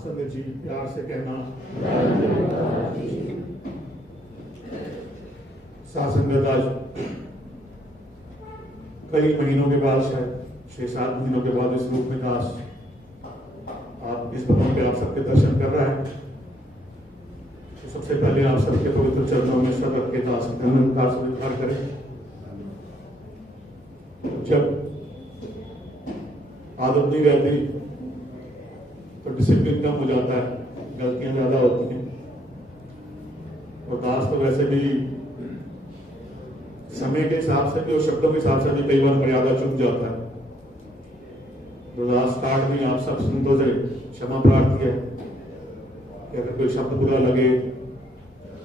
संगत जी प्यार से कहना। साथ संगत आज कई महीनों के बाद, शायद 6-7 महीनों के बाद इस रूप में दास आप इस भवन पे आप सबके दर्शन कर रहा है। तो सबसे पहले आप सबके पवित्र चरणों में सब रख के दास धन्यवाद स्वीकार करें। जब आदत नहीं रहती तो डिसिप्लिन कम हो जाता है, गलतियां ज्यादा होती हैं। और दास तो वैसे भी समय के हिसाब से भी और शब्दों के हिसाब से भी कई बार मर्यादा चुक जाता है। तो दास कार्ड में आप सब संतों से क्षमा प्रार्थी है कि अगर कोई शब्द बुरा लगे,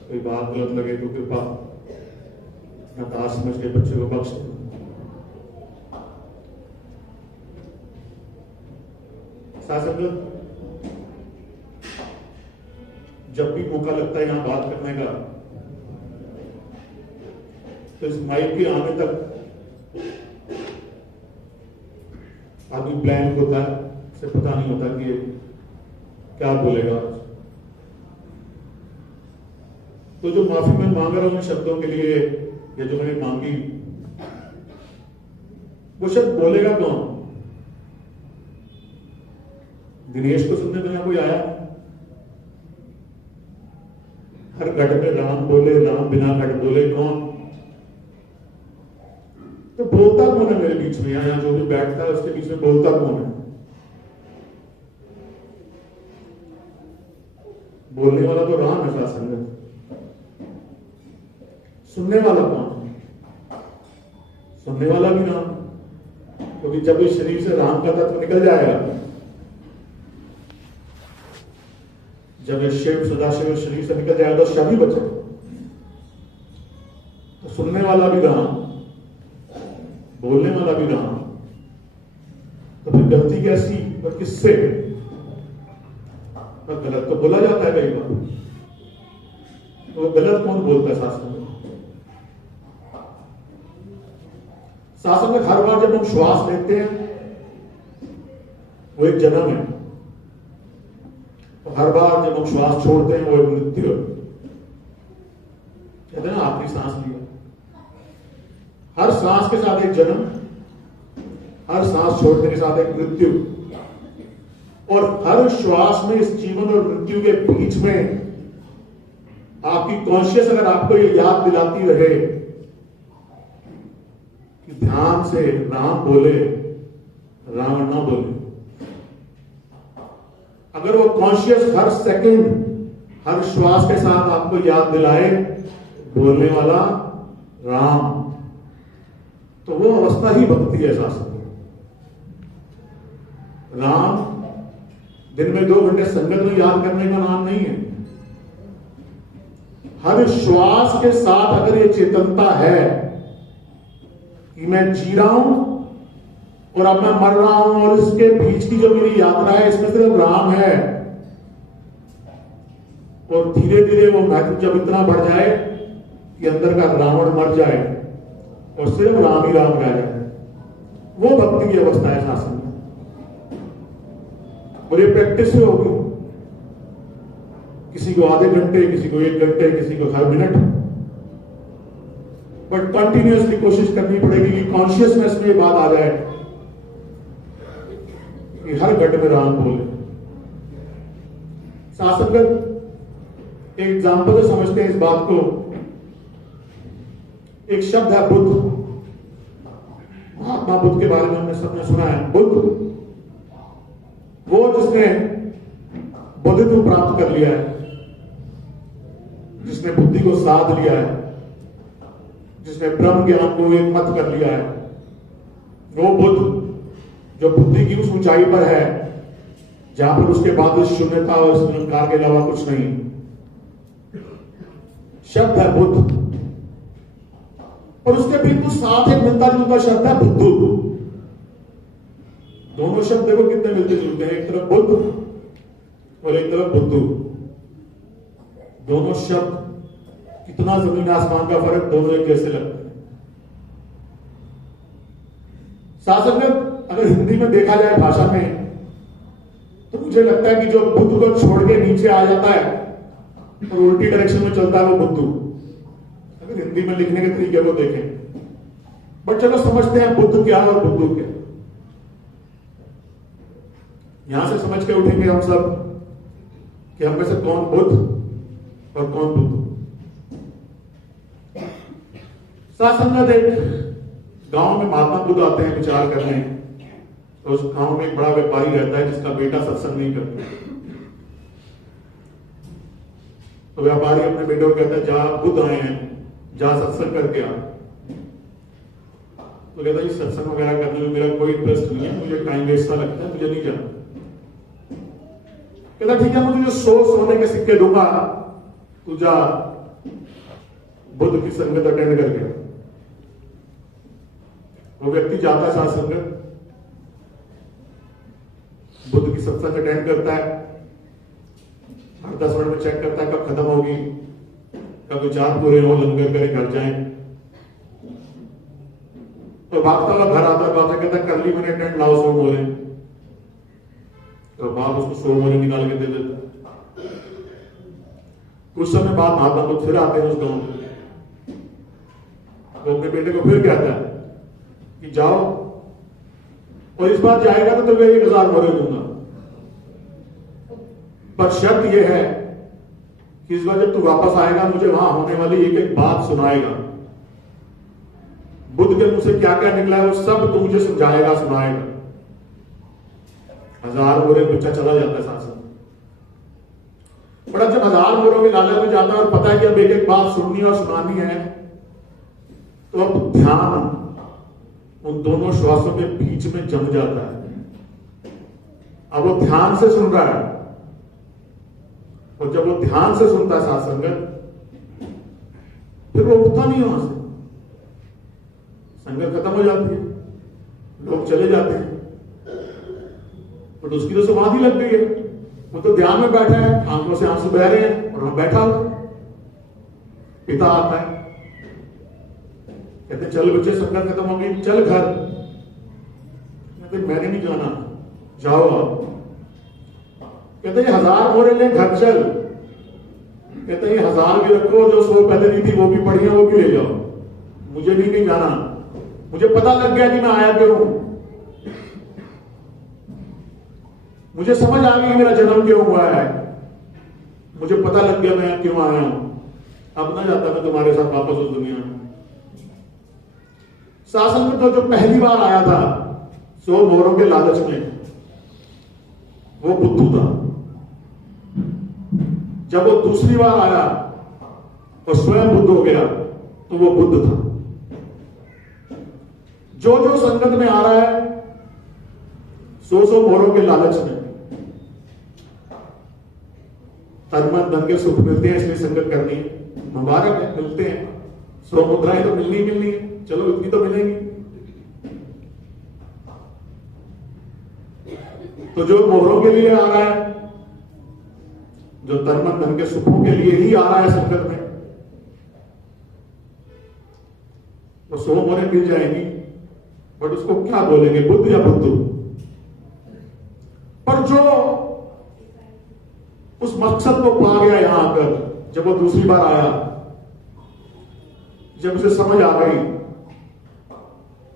कोई बात गलत लगे तो कृपा न दास समझ के बच्चे को बख्श दे। शासक जब भी मौका लगता है यहां बात करने का, तो इस माइक के आने तक आदमी ब्लैंक होता है, उसे पता नहीं होता कि क्या बोलेगा। तो जो माफी मैं मांग रहा हूं उन शब्दों के लिए, या जो मैंने मांगी, वो शब्द बोलेगा कौन? दिनेश को सुनने में कोई आया? हर घट में राम बोले, राम बिना घट बोले कौन? तो बोलता कौन है मेरे बीच में? यहाँ जो भी बैठता है उसके बीच में बोलता कौन है? बोलने वाला तो राम है शासन में। सुनने वाला कौन है? सुनने वाला भी राम, क्योंकि जब इस शरीर से राम का तत्व निकल जाएगा, जब ये शिव सदाशिव शरीर से निकल जाएगा तो शव ही बचे। तो सुनने वाला भी राम, बोलने वाला भी राम, तो फिर गलती कैसी और किससे? तो गलत तो बोला जाता है कई बार, तो वो गलत कौन बोलता है शास्त्र में? शास्त्र में हर बार जब हम श्वास लेते हैं वो एक जन्म है, तो हर बार जब हम श्वास छोड़ते हैं वो एक मृत्यु है। कहते हैं ना आखिरी सांस लिया। हर सांस के साथ एक जन्म, हर सांस छोड़ने के साथ एक मृत्यु, और हर श्वास में इस जीवन और मृत्यु के बीच में आपकी कॉन्शियस अगर आपको ये याद दिलाती रहे कि ध्यान से राम बोले, रावण ना बोले, अगर वो कॉन्शियस हर सेकंड, हर श्वास के साथ आपको याद दिलाए बोलने वाला राम, तो वो अवस्था ही भक्ति है शास्त्र में। राम दिन में 2 घंटे संगत में याद करने का नाम नहीं है। हर श्वास के साथ अगर ये चेतनता है कि मैं जी रहा हूं और अब मैं मर रहा हूं, और इसके बीच की जो मेरी यात्रा है इसमें सिर्फ राम है, और धीरे धीरे वो महत्व जब इतना बढ़ जाए कि अंदर का रावण मर जाए और सिर्फ राम ही राम रह जाए, वो भक्ति की अवस्था है शासन में। और ये प्रैक्टिस से होगी, किसी को आधे घंटे, किसी को 1 घंटे, किसी को हर मिनट, बट कंटिन्यूअसली कोशिश करनी पड़ेगी कि कॉन्शियसनेस में ये बात आ जाए कि हर घट में राम बोले। शासनगत एक एग्जाम्पल से समझते हैं इस बात को। एक शब्द है बुद्ध। महात्मा बुद्ध के बारे में हमने सबने सुना है। बुद्ध वो जिसने बुद्धित्व प्राप्त कर लिया है, जिसने बुद्धि को साध लिया है, जिसने ब्रह्म ज्ञान को एक मत कर लिया है, वो बुद्ध जो बुद्धि की उस ऊंचाई पर है जहां पर उसके बाद उस शून्यता और इस निरंकार के अलावा कुछ नहीं। शब्द है बुद्ध, और उसके बिल्कुल साथ एक मिलता जुलता शब्द है बुद्धू। दोनों शब्द देखो कितने मिलते जुलते हैं, एक तरफ बुद्ध और एक तरफ बुद्धू। दोनों शब्द कितना जमीन आसमान का फर्क, दोनों एक जैसे लगते हैं। शासन में अगर हिंदी में देखा जाए भाषा में, तो मुझे लगता है कि जो बुद्ध को छोड़ के नीचे आ जाता है और उल्टी डायरेक्शन में चलता है वो बुद्धू। अगर हिंदी में लिखने के तरीके वो देखें, बट चलो समझते हैं बुद्ध क्या है और बुद्धू क्या। यहां से समझ के उठेंगे हम सब कि हम में से कौन बुद्ध और कौन बुद्धू। सासंगत एक गांव में महात्मा बुद्ध आते हैं विचार करने, तो उस गांव में एक बड़ा व्यापारी रहता है जिसका बेटा सत्संग नहीं करता। तो व्यापारी अपने बेटे को कहता है, जा बुद्ध आए हैं, जा सत्संग करके आ। तो कहता है सत्संग वगैरह करने में मेरा कोई इंटरेस्ट नहीं है, मुझे टाइम वेस्ट सा लगता है, मुझे नहीं जाना। कहता ठीक है, मैं तुझे 100 सोने के सिक्के दूंगा, तू जा बुद्ध की संगत अटेंड करके। वो व्यक्ति जाता है साथ संगत, बुद्ध की सत्संग अटेंड करता है, 8-10 मिनट में चेक करता है कब खत्म होगी, कब विचार पूरे हो, लंगर करे घर जाए। तो भागता हुआ घर आता है, कहता है कर ली मैंने अटेंड, लाओ 100 मोहरे। तो बाप उसको 100 मोहरे निकाल के दे देता। कुछ समय बाद महात्मा बुद्ध फिर आते हैं उस गांव में। तो अपने बेटे को फिर कहता है कि जाओ, और इस बार जाएगा तो तुम्हें 1000 मोहरे दूंगा, पर शर्त यह है कि इस बार जब तू वापस आएगा मुझे वहां होने वाली एक एक बात सुनाएगा। बुद्ध के मुंह से क्या क्या निकला है वो सब तू मुझे समझाएगा, सुनाएगा। 1000 मोहरे बच्चा चला जाता है साथ। पर जब 1000 मोहरों के लालच में जाता है और पता है कि अब एक एक बात सुननी और सुनानी है, तो अब ध्यान उन दोनों श्वासों के बीच में जम जाता है। अब वो ध्यान से सुन रहा है, और जब वो ध्यान से सुनता है साथ संगत, फिर वो उठता नहीं वहां से। संगत खत्म हो जाती है, लोग चले जाते हैं, तो उसकी तो समाधि लग गई है। वो तो ध्यान में बैठा है, आंखों से आंसू बह रहे हैं, और वहां बैठा हुआ। पिता आता है, कहते चल बच्चे संगत खत्म हो गई, चल घर। कहते मैंने नहीं जाना, जाओ आप। कहते 1000 मोहरे ले, घर चल। कहते ये 1000 भी रखो, जो 100 पहले नहीं थी वो भी पड़ी है, वो भी ले जाओ, मुझे भी नहीं जाना। मुझे पता लग गया कि मैं आया क्यों हूं, मुझे समझ आ गई मेरा जन्म क्यों हुआ है, मुझे पता लग गया मैं क्यों आया हूं। अब ना जाता मैं तुम्हारे साथ वापस उस दुनिया में। शासन में तो जो पहली बार आया था 100 मोहरों के लालच में, वो बुद्धू था। जब वो दूसरी बार आया और स्वयं बुद्ध हो गया, तो वो बुद्ध था। जो जो संगत में आ रहा है 100 मोहरों के लालच में, तन मन धन के सुख मिलते हैं इसलिए संगत करनी है, मुबारक है, मिलते हैं। 100 मुद्राएं तो मिलनी है, चलो इतनी तो मिलेंगी। तो जो मोहरों के लिए आ रहा है, जो तन मन धन के सुखों के लिए ही आ रहा है संगत में, वो 100 मोहरें मिल जाएंगी, बट उसको क्या बोलेंगे, बुद्ध या बुद्धू। पर जो उस मकसद को पा गया यहां आकर, जब वो दूसरी बार आया, जब उसे समझ आ गई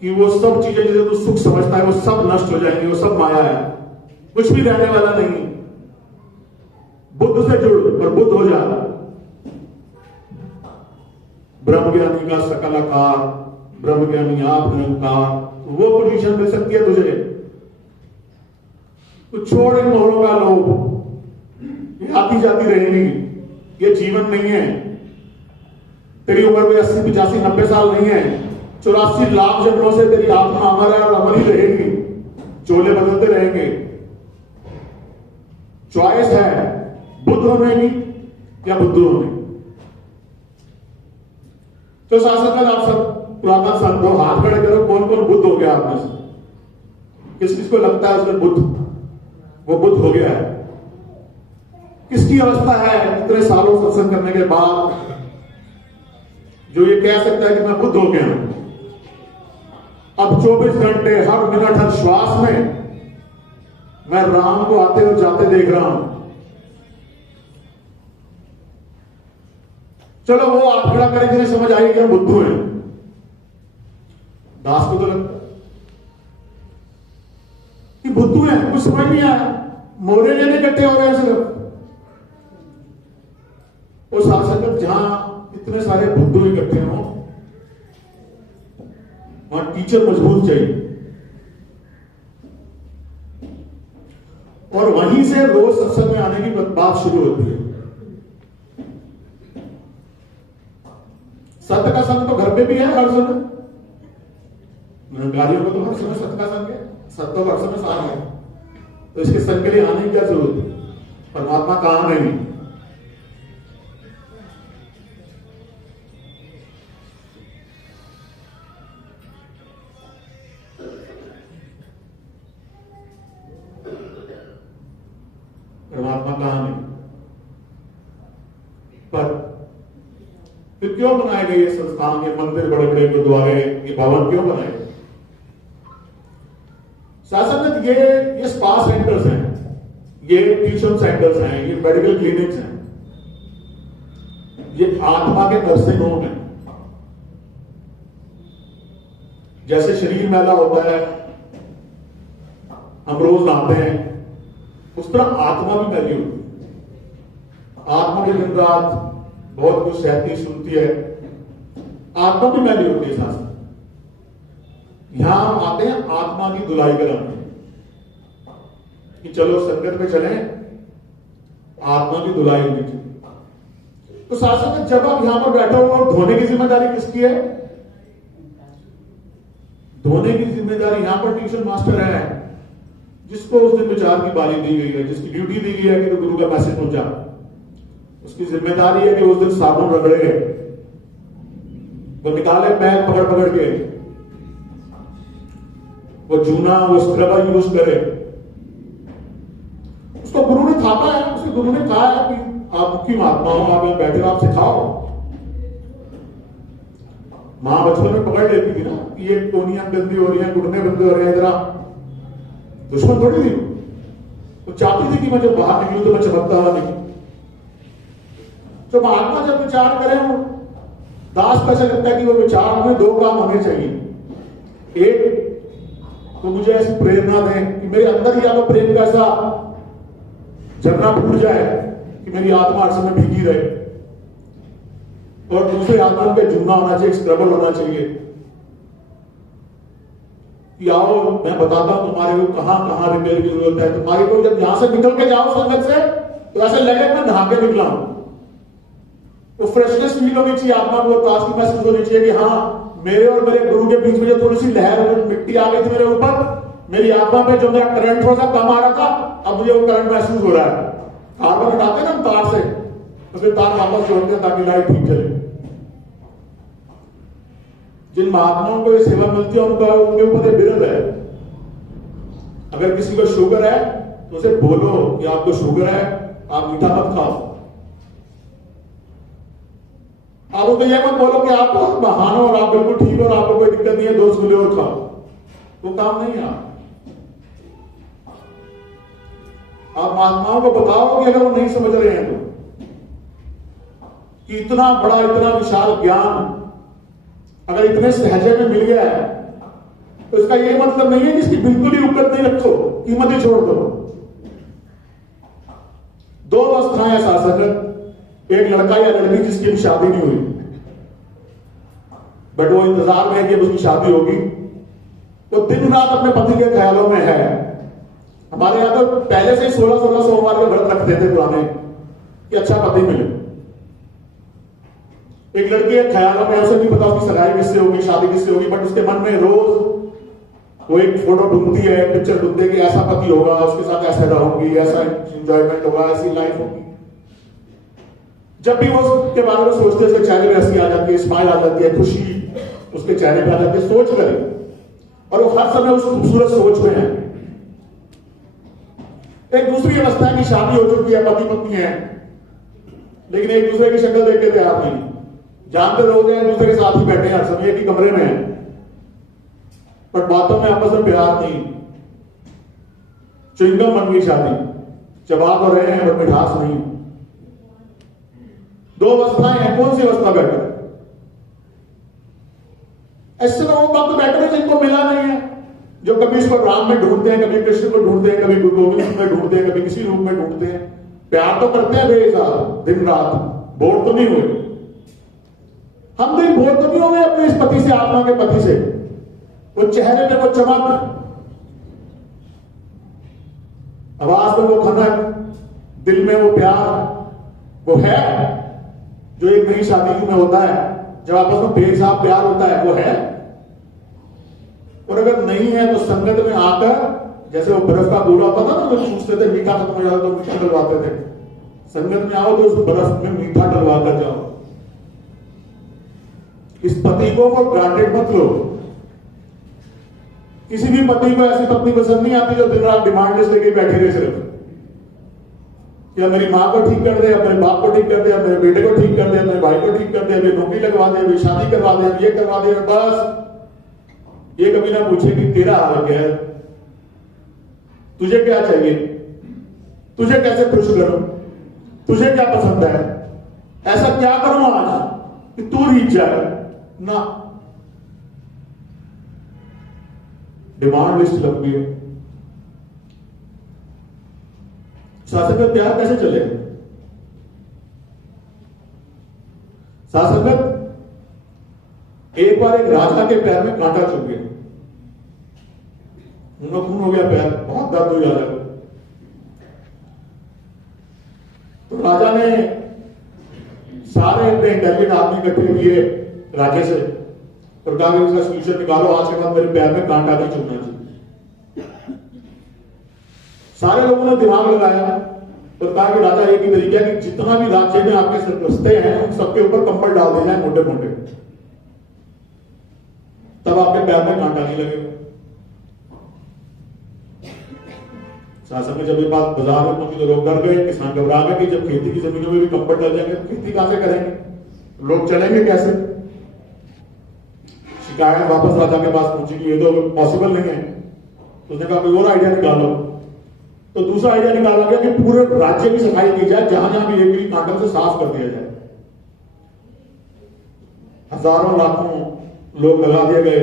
कि वो सब चीजें जिसे तू सुख समझता है वो सब नष्ट हो जाएंगी, वो सब माया है, कुछ भी रहने वाला नहीं। बुद्ध से जुड़ और बुद्ध हो जा। ब्रह्म ज्ञानी का सकल आकार, ब्रह्म ज्ञानी आप निरंकार, वो पोजीशन दे सकती है तुझे। तो छोड़ इन मोहरों का लोभ, ये आती जाती रहेगी, ये जीवन नहीं है। तेरी उम्र में 80, 85, 90 साल नहीं है, 84 लाख जन्मों से तेरी आत्मा अमर है और अमर ही रहेगी। चोले बदलते रहेंगे। चॉइस है बुद्ध होने की या बुद्धू होने। तो शासक आप सब पुरातन संतों हाथ खड़े करो, कौन कौन बुद्ध हो गया आप में से? किस किस को लगता है उसने वो बुद्ध हो गया है? किसकी अवस्था है इतने सालों सत्संग करने के बाद जो ये कह सकता है कि मैं बुद्ध हो गया हूं? अब 24 घंटे हर मिनट हर श्वास में मैं राम को आते और जाते देख रहा हूं। चलो वो आप खड़ा करें जिन्हें समझ आई कि हम बुद्धू हैं। दास को तो लगता कि बुद्धू हैं, कुछ समझ नहीं आया, मोरे लेने इकट्ठे हो गए सिर्फ। और साथ संगत जहां इतने सारे बुद्धू इकट्ठे हों वहां टीचर मजबूत चाहिए, और वहीं से रोज सत्संग में आने की बात शुरू होती है। सत्य का संग तो घर पे भी है हर समय, निरंकारियों को तो हर समय सत्य का संग है, सत्य तो हर समय साथ है, तो इसके संग के लिए आने की क्या जरूरत है? परमात्मा कहां नहीं। परमात्मा कहां नहीं। पर फिर क्यों बनाए गए ये संस्थान, ये मंदिर, बड़े बड़े गुरुद्वारे, ये भवन क्यों बनाए गए? शासन ये स्पा सेंटर्स हैं, ये ट्यूशन सेंटर्स हैं, ये मेडिकल क्लिनिक्स हैं, ये आत्मा के नर्सिंग होम है। जैसे शरीर मैला होता है, हम रोज नहाते हैं, उस तरह आत्मा भी मैली होती है। आत्मा भी दिन रात बहुत कुछ सहती सुनती है, आत्मा भी मैली होती है। शासन यहां हम आते हैं आत्मा की धुलाई कराने कि चलो संगत में चलें, आत्मा की धुलाई होनी चाहिए। तो शासन जब आप यहां पर बैठे हो, और धोने की जिम्मेदारी किसकी है? धोने की जिम्मेदारी यहां पर ट्यूशन मास्टर है, जिसको उस दिन विचार की बारी दी गई है, जिसकी ड्यूटी दी गई है कि तो गुरु का मैसेज पहुंचा, उसकी जिम्मेदारी है कि उस दिन साबुन रगड़े, वो निकाले मैल पकड़ पकड़ के, वो जूना, वो स्क्रबर यूज करे। उसको गुरु ने थापा है, उसके गुरु ने कहा है कि आप मुख्य महात्मा हो, आप यहां बैठे हो, आप सिखाओ। मां बचपन में पकड़ लेती थी ना कि ये टोनियां गंदी हो रही है, घुटने गंदे हो रहे हैं, जरा दुश्मन थोड़ी थी, वो चाहती थी कि मैं जब बाहर निकलूं तो मैं चमकता हुआ निकलूं। तो महात्मा जब विचार करें, वो दास कैसे लगता है कि वो विचार में दो काम होने चाहिए। एक तो मुझे ऐसी प्रेरणा दें कि मेरे अंदर ही आपका प्रेम का ऐसा झरना फूट जाए कि मेरी आत्मा हर समय भीगी रहे, और दूसरे आत्मा पे जुड़ना होना चाहिए, स्क्रबल होना चाहिए कि आओ मैं बताता हूं तुम्हारे को कहां कहां रिपेयर की जरूरत है। तुम्हारे को जब यहां से निकल के जाओ संगत से, तो ऐसे लगे मैं नहा के निकला हूं। तो फ्रेशनेस फील होनी चाहिए आत्मा को, ताजगी महसूस होनी चाहिए कि हाँ, मेरे और मेरे गुरु के बीच में जो थोड़ी सी लहर मिट्टी आ गई थी मेरे ऊपर, मेरी आत्मा पे जो मेरा करंट थोड़ा सा कम आ रहा था, अब मुझे वो करंट महसूस हो रहा है। कार्बन हटाते ना हम तार से, तो फिर तार वापस जोड़ते हैं ताकि लाइट ठीक चले। जिन महात्माओं को ये सेवा मिलती है उनका उनके ऊपर बिरध है। अगर किसी को शुगर है तो उसे बोलो कि आपको शुगर है, आप मीठा मत खाओ। आप उनको यह मत बोलो कि आप बहानो और आप बिल्कुल ठीक हो और आपको कोई दिक्कत नहीं है, 2 गोली और खाओ, वो काम नहीं है। आप महात्माओं को बताओ कि अगर वो नहीं समझ रहे हैं तो, कि इतना बड़ा, इतना विशाल ज्ञान अगर इतने सहजे में मिल गया है, तो इसका यह मतलब नहीं है कि इसकी बिल्कुल ही उक्कत नहीं रखो, कीमत ही छोड़ दो। 2 अवस्थाएं हैं शासक, एक लड़का या लड़की जिसकी शादी नहीं हुई, बट वो इंतजार में है कि उसकी शादी होगी, तो दिन रात अपने पति के ख्यालों में है। हमारे यहां तो पहले से ही 16-16 सोमवार के व्रत रखते थे पुराने कि अच्छा पति मिले। एक लड़की है ख्यालों में, उसे नहीं पता उसकी सगाई किससे होगी, शादी किससे होगी, बट उसके मन में रोज वो एक फोटो ढूंढती है, पिक्चर ढूंढती है कि ऐसा पति होगा, उसके साथ ऐसा रहूंगी, ऐसा एंजॉयमेंट होगा, ऐसी लाइफ होगी। जब भी वो उसके बारे में सोचते हैं, उसके चेहरे पे हंसी आ जाती है, स्माइल आ जाती है, खुशी उसके चेहरे पे आ जाती है, सोच करें, और वो हर समय उस खूबसूरत सोच में है। एक दूसरी अवस्था है कि शादी हो चुकी है, पति पत्नी है, लेकिन एक दूसरे की शक्ल देख के तैयार नहीं, जानते लोग हैं, दूसरे के साथ ही बैठे हैं, हर समय एक ही कमरे में है, पर बातों में आपस में प्यार नहीं। च्युइंगम बन गई शादी, चबा तो रहे हैं पर मिठास नहीं। दो अवस्थाएं हैं, कौन सी अवस्था बेटर है? ऐसे तो वो वक्त बेटर है जिनको मिला नहीं है, जो कभी इसको राम में ढूंढते हैं, कभी कृष्ण को ढूंढते हैं, कभी गुरु गोविंद में ढूंढते हैं, कभी किसी रूप में ढूंढते हैं। प्यार तो करते हैं बेहिसाब दिन रात, बोर तो नहीं हुए। हम कहीं बोर तो नहीं हो गए अपने इस पति से, आत्मा के पति से? वो चेहरे पे वो चमक, आवाज में वो खनक, दिल में वो प्यार, वो है जो एक नई शादी में होता है, जब आपस में बेहिसाब प्यार होता है, वो है। और अगर नहीं है तो संगत में आकर, जैसे वो बर्फ का गोला होता था ना, जो पूछते थे मीठा खत्म हो जाता तो मीठा डलवाते थे, संगत में आओ तो उस बर्फ में मीठा डलवा कर जाओ। इस पति को वो ग्रांटेड मत लो। किसी भी पति को ऐसी पत्नी पसंद नहीं आती जो दिन रात डिमांड लिस्ट लेके बैठे रहे सिर्फ, या मेरी माँ को ठीक कर दे, अपने बाप को ठीक कर दे, मेरे बेटे को ठीक कर दे, अपने भाई को ठीक कर दे, अभी नौकरी लगवा दे, अभी शादी करवा दे, ये करवा दे, बस। ये कभी ना पूछे कि तेरा हाल क्या है, तुझे क्या चाहिए, तुझे कैसे खुश करूं, तुझे क्या पसंद है, ऐसा क्या करूं आज कि तू रीच जाए ना। डिमांड लिस्ट लंबी है। शासन में प्यार कैसे चलेगा? शासन में एक बार एक राजा के पैर में कांटा चुभ गया, खून हो गया, पैर बहुत दर्द हुई राजा को। तो राजा ने सारे अपने इंटेलिजेंट आदमी इकट्ठे किए राज्य से और कहा कि इसका सोल्यूशन निकालो, आज के बाद मेरे पैर में कांटा नहीं चुभना चाहिए। सारे लोगों ने दिमाग लगाया और कहा कि राजा एक ही तरीका है कि जितना भी राज्य में आपके रस्ते हैं उन सबके ऊपर कंबल डाल देना है मोटे मोटे, तब आपके पैर में कांटा नहीं लगेगा। शासन में जब ये बात बाजार में पहुंची तो लोग डर गए, किसान घबरा गए कि जब खेती की जमीनों में भी कंबल डल जाएंगे तो खेती कहां से करेंगे, लोग चलेंगे कैसे? शिकायत वापस राजा के पास पहुंची कि ये तो पॉसिबल नहीं है। तो उसने कहा कोई और आइडिया निकालो। तो दूसरा आइडिया निकाला गया कि पूरे राज्य की सफाई की जाए, जहां जहां भी एक भी कांटों से साफ कर दिया जाए। हजारों लाखों लोग लगा दिए गए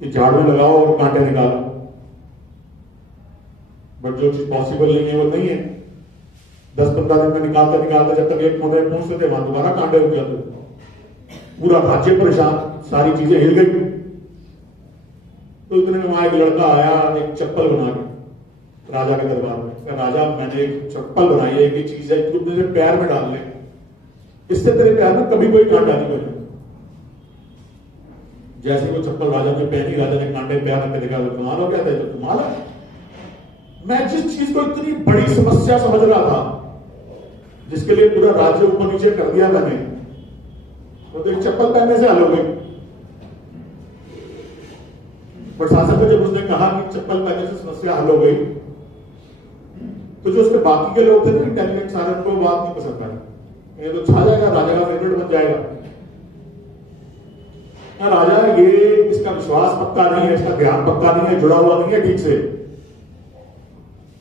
कि झाड़ू लगाओ और कांटे निकालो, बट जो चीज पॉसिबल नहीं है वो नहीं है। 10-15 दिन में निकालते निकालते जब तक एक कोने पहुंचते थे वहां दोबारा कांटे हो जाते, पूरा राज्य परेशान, सारी चीजें हिल गई। तो इतने में वहां एक लड़का आया, एक चप्पल बना के राजा के दरबार में, राजा मैंने एक चप्पल बनाई है, एक ही चीज है, तू मेरे पैर में डाल ले, इससे तेरे पैर में कभी कोई कांटा नहीं बना। जैसे वो चप्पल राजा ने पहनी, राजा ने कांटे पैर में देखा तो कमाल हो गया था। तो कमाल है, मैं जिस चीज को इतनी बड़ी समस्या समझ रहा था, जिसके लिए पूरा राज्य ऊपर नीचे कर दिया मैंने, वो तो एक चप्पल पहनने से हल हो गई। प्रशासन को जब उसने कहा कि चप्पल पहनने से समस्या हल हो गई, तो जो उसके बाकी के लोग थे ना इंटेलिजेंट, सारे उनको बात नहीं पसंद आई। ये तो छा जाएगा, राजा का फेवरेट बन जाएगा। राजा ये इसका विश्वास पक्का नहीं है, इसका ज्ञान पक्का नहीं है, जुड़ा हुआ नहीं है ठीक से,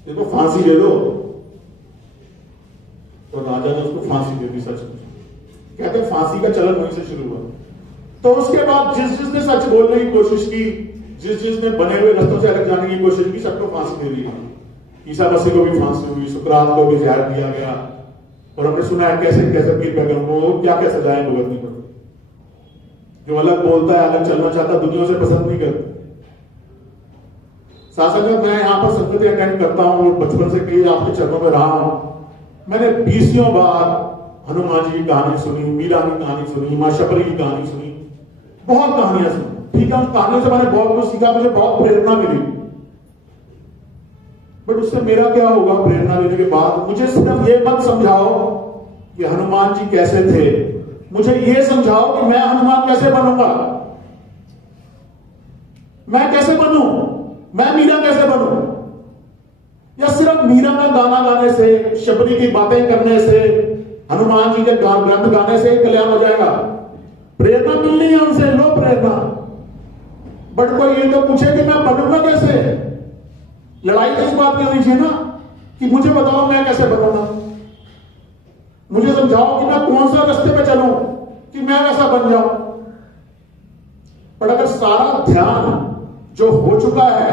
इसको फांसी दे दो। तो राजा ने उसको फांसी दे दी। सच कहते हैं फांसी का चलन वहीं से शुरू हुआ। तो उसके बाद जिस जिसने सच बोलने की कोशिश की, जिस जिसने बने हुए रस्तों से अलग जाने की कोशिश की, सबको फांसी दे दी। ईसा मसीह को भी फांसी हुई, सुकरात को भी जहर दिया गया, और हमने सुना है कैसे कैसे पीर पैगंबर को क्या क्या सजाएं भुगतनी पड़ी। जो अलग बोलता है, अलग चलना चाहता है, दुनिया से पसंद नहीं करता। शासन में मैं यहाँ पर संगति अटेंड करता हूँ, बचपन से कई आपके चरणों में रहा हूं। मैंने 20 बार हनुमान जी की कहानी सुनी, मीरा की कहानी सुनी, मां शबरी की कहानी सुनी, बहुत कहानियां सुनी। ठीक है, उन कहानियों से मैंने बहुत कुछ सीखा, मुझे बहुत प्रेरणा मिली। बट उससे मेरा क्या होगा प्रेरणा लेने के बाद? मुझे सिर्फ ये मत समझाओ कि हनुमान जी कैसे थे, मुझे ये समझाओ कि मैं हनुमान कैसे बनूंगा, मैं कैसे बनूं, मैं मीरा कैसे बनूं? या सिर्फ मीरा का गाना गाने से, शबरी की बातें करने से, हनुमान जी के ग्रंथ गाने से कल्याण हो जाएगा? प्रेरणा मिलनी है उनसे, लो प्रेरणा। बट कोई ये तो पूछे कि मैं बनूंगा कैसे? लड़ाई तो इस बात की होनी चाहिए ना कि मुझे बताओ मैं कैसे बनूंगा, मुझे समझाओ कि मैं कौन सा रास्ते पे चलूं कि मैं वैसा बन जाऊं। पर अगर सारा ध्यान जो हो चुका है,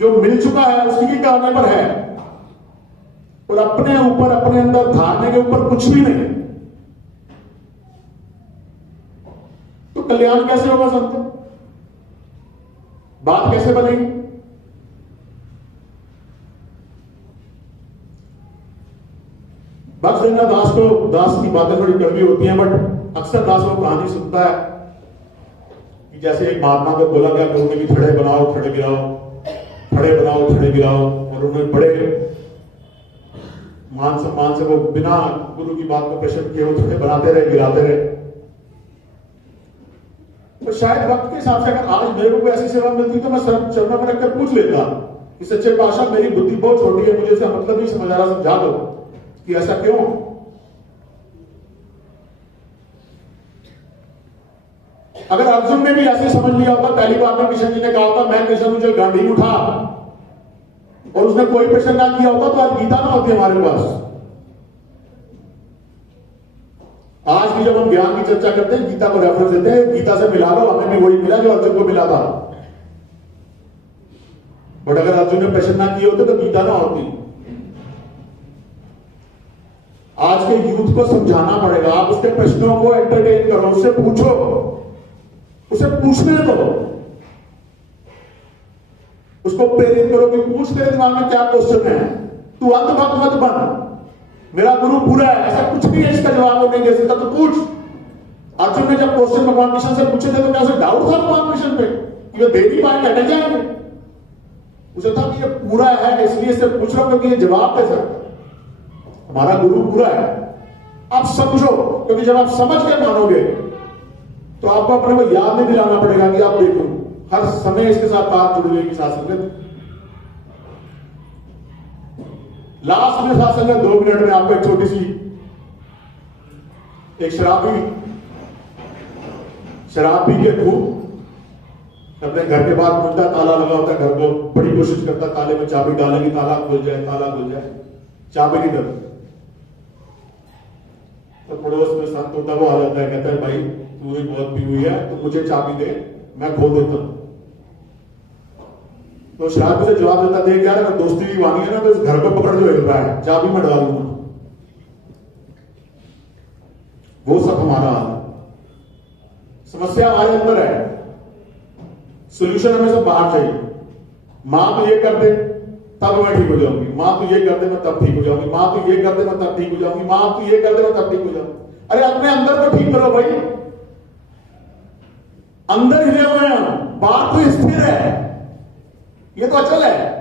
जो मिल चुका है, उसी के कहने पर है और अपने ऊपर, अपने अंदर धारने के ऊपर कुछ भी नहीं, तो कल्याण कैसे होगा संतों? बात कैसे बनेगी? भक्तजन दास की बातें थोड़ी कड़वी होती हैं, बट अक्सर दास वो कहानी सुनता है कि जैसे एक महात्मा को बोला गया कि उन्हें भी थड़े बनाओ थड़े गिराओ, थड़े बनाओ थड़े गिराओ, और उन्हें बड़े मान सम्मान से वो बिना गुरु की बात को प्रश्न किए वो थड़े बनाते रहे, गिराते रहे। तो शायद वक्त के हिसाब से अगर आज मेरे को कोई ऐसी सेवा मिलती तो मैं चरणों में रखकर पूछ लेता कि सच्चे पातशाह मेरी बुद्धि बहुत छोटी है, मुझे इसका मतलब नहीं समझ आ रहा, समझा दो कि ऐसा क्यों। अगर अर्जुन ने भी ऐसे समझ लिया होता, पहली बार में कृष्ण जी ने कहा होता मैं कृष्ण मुझे गांधी उठा, और उसने कोई प्रश्न ना किया होता तो आज गीता ना होती हमारे पास। आज भी जब हम ज्ञान की चर्चा करते हैं गीता को रेफरेंस देते हैं, गीता से मिला लो, हमें भी वही मिला जो अर्जुन को मिला था। बट अगर अर्जुन ने प्रश्न ना किए होते तो गीता ना होती। आज के यूथ को समझाना पड़ेगा, आप उसके प्रश्नों को एंटरटेन करो, उससे पूछो, उसे पूछने दो, उसको प्रेरित करो कि पूछ, तेरे दिमाग में क्या क्वेश्चन है, तू अंधभक्त मत बन, मेरा गुरु पूरा है, ऐसा कुछ नहीं है इसका जवाब वो नहीं दे सकता तो पूछ। अर्जुन ने जब क्वेश्चन भगवान कृष्ण से पूछे थे तो कैसे डाउट था भगवान कृष्ण पे कि वे दे नहीं पाएंगे, अटक जाएंगे। उसे था कि ये पूरा है इसलिए से पूछ रहा हूं क्योंकि ये जवाब दे सकता, हमारा गुरु पूरा है। आप समझो, क्योंकि जब आप समझ के मानोगे तो आपको अपने को याद नहीं दिलाना पड़ेगा कि आप देखो हर समय इसके साथ बात जुड़ी हुई साथ संगत। लास्ट में साथ संगत 2 मिनट में आपको एक छोटी सी, एक शराब पी के खूब अपने घर के बाहर खुलता, ताला लगा होता है, घर को बड़ी कोशिश करता ताले में चाबी डालेंगे, ताला खुल जाए, ताला खुल जाए, चाबी नहीं दर। तो पड़ोस में संत होता वो आ जाता है, कहता है भाई तूने बहुत पी हुई है तो मुझे चाबी दे, मैं खोल देता हूं। तो शराब से जवाब देता, देख यार अगर दोस्ती की वाणी है ना तो इस घर को पकड़ जो हिल रहा है, चाबी में डाल दूंगा। वो सब हमारा हाल है, समस्या हमारे अंदर है, सोल्यूशन हमें सब बाहर चाहिए। मां तो ये कर दे तब मैं ठीक हो जाऊंगी, मां तो ये कर दे मैं तब ठीक हो जाऊंगी, मां तो ये कर दे मैं तब ठीक हो जाऊंगी, मां तो ये कर दे मैं तब ठीक हो जाऊंगी। अरे अपने अंदर को ठीक करो भाई, अंदर हिले हुए हैं, बात तो स्थिर है, ये तो अचल है।